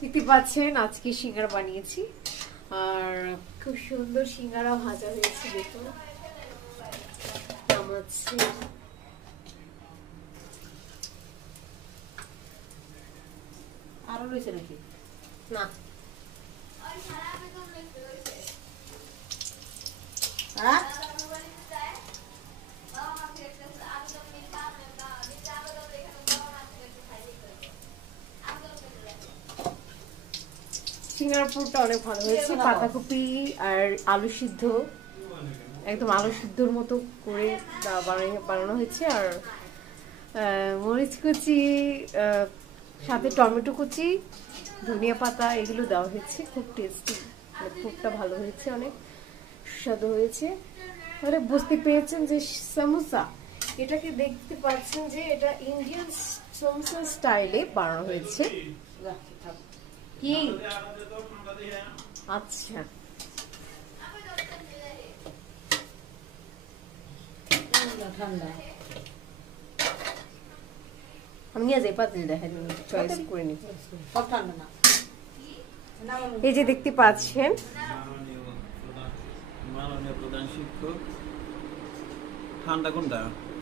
দেখতে পাচ্ছেন আজকে সিঙ্গারা বানিয়েছি আর খুব সুন্দর সিঙ্গারা ভাজা হয়েছে। দেখুন নামাচ্ছি। আরো রয়েছে নাকি? না হ্যাঁ সিঙ্গারা পুরটা অনেক ভালো হয়েছে। পাতাকপি আর আলু সিদ্ধ, একদম আলু সিদ্ধর মতো করে বানানো হয়েছে। আর মরিচ কুচি, সাথে টমেটো কুচি, ধনিয়া পাতা এগুলো দেওয়া হয়েছে। খুব টেস্টি, পুরটা ভালো হয়েছে, অনেক সুস্বাদু হয়েছে। তাহলে বুঝতে পেরেছেন যে সমোসা, এটাকে দেখতে পাচ্ছেন যে এটা ইন্ডিয়ান সমোসা স্টাইলে বানানো হয়েছে। কি আচ্ছা, ঠান্ডা আমি নিয়ে যাই পাতিল, দেখেন চয়েস করে নিই। সব ঠান্ডা না। এই যে দেখতে পাচ্ছেন মাননীয় প্রধান শিক্ষক, ঠান্ডা কোনটা?